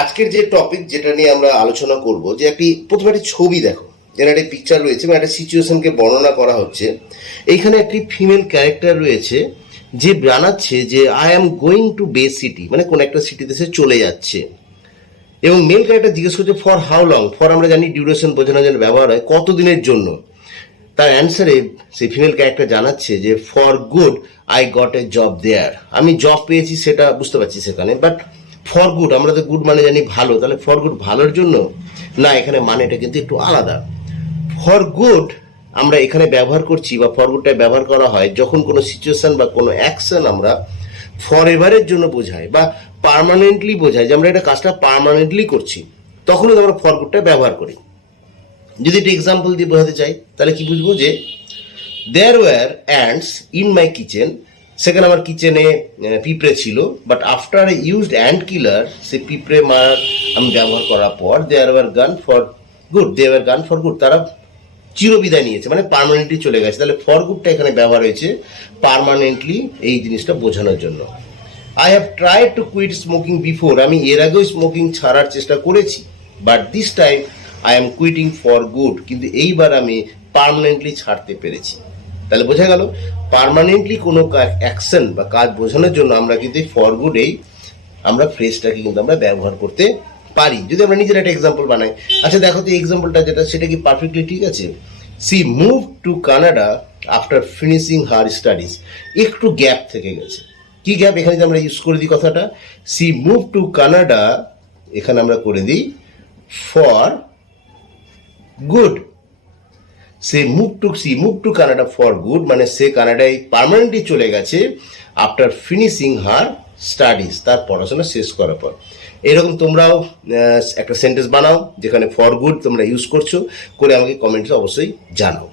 আজকের যে টপিক যেটা নিয়ে আমরা আলোচনা করব যে প্রথমে একটি ছবি দেখো, যেন একটা পিকচার রয়েছে বা একটা সিচুয়েশনকে বর্ণনা করা হচ্ছে। এইখানে একটি ফিমেল ক্যারেক্টার রয়েছে যে জানাচ্ছে যে আই অ্যাম গোয়িং টু বে সিটি, মানে কোন একটা সিটিতে সে চলে যাচ্ছে। এবং মেল ক্যারেক্টার জিজ্ঞেস করছে ফর হাউ লং। ফর আমরা জানি ডিউরেশন বোঝানোর জন্য ব্যবহার হয়, কতদিনের জন্য। তার অ্যান্সারে সেই ফিমেল ক্যারেক্টার জানাচ্ছে যে for good I got a job there. আমি জব পেয়েছি সেটা বুঝতে পারছি সেখানে, বাট ফর গুড, আমরা তো গুড মানে জানি ভালো, তাহলে ফর গুড ভালোর জন্য না, এখানে মানেটা কিন্তু একটু আলাদা। ফর গুড আমরা এখানে ব্যবহার করছি বা ফর গুডটা ব্যবহার করা হয় যখন কোনো সিচুয়েশন বা কোনো অ্যাকশন আমরা ফর এভারের জন্য বোঝায় বা পার্মানেন্টলি বোঝায়, যে আমরা এটা কাজটা পার্মানেন্টলি করছি, তখনই আমরা ফর গুডটা ব্যবহার করি। যদি একটা এক্সাম্পল দিয়ে বোঝাতে চাই তাহলে কি বুঝবো, যে there were ants in my kitchen, সেখানে আমার কিচেনে পিঁপড়ে ছিল, but after used ant killer, সে পিঁপড়ে মার আমি ব্যবহার করার পর there were gone for good, they were gone for good, তারা চিরবিদায় নিয়েছে, মানে পার্মানেন্টলি চলে গেছে। তাহলে ফর গুডটা এখানে ব্যবহার হয়েছে পার্মানেন্টলি এই জিনিসটা বোঝানোর জন্য। I have tried to quit smoking before, আমি এর আগেও স্মোকিং ছাড়ার চেষ্টা করেছি, but this time I am quitting for good, কিন্তু এইবার আমি পার্মানেন্টলি ছাড়তে পেরেছি। তাহলে বোঝা গেল পার্মানেন্টলি কোনো অ্যাকশন বা কাজ বোঝানোর জন্য আমরা কিন্তু ফর গুড এই আমরা ফ্রেজটাকে কিন্তু আমরা ব্যবহার করতে পারি, যদি আমরা নিজের একটা এক্সাম্পল বানাই। আচ্ছা দেখো তো এক্সাম্পলটা যেটা, সেটা কি পারফেক্টলি ঠিক আছে? She move to Canada after finishing her studies, একটু গ্যাপ থেকে গেছে। কি গ্যাপ? এখানে যে আমরা ইউজ করে দিই কথাটা, সি মুভ টু কানাডা, এখানে আমরা করে দিই for good. Say move to Canada for good, মানে সে কানাডায় পার্মানেন্টলি চলে গেছে আফটার ফিনিশিং হার স্টাডিজ, তার পড়াশোনা শেষ করার পর। এরকম তোমরাও একটা সেন্টেন্স বানাও যেখানে ফর গুড তোমরা ইউজ করছো, করে আমাকে কমেন্টে অবশ্যই জানাও।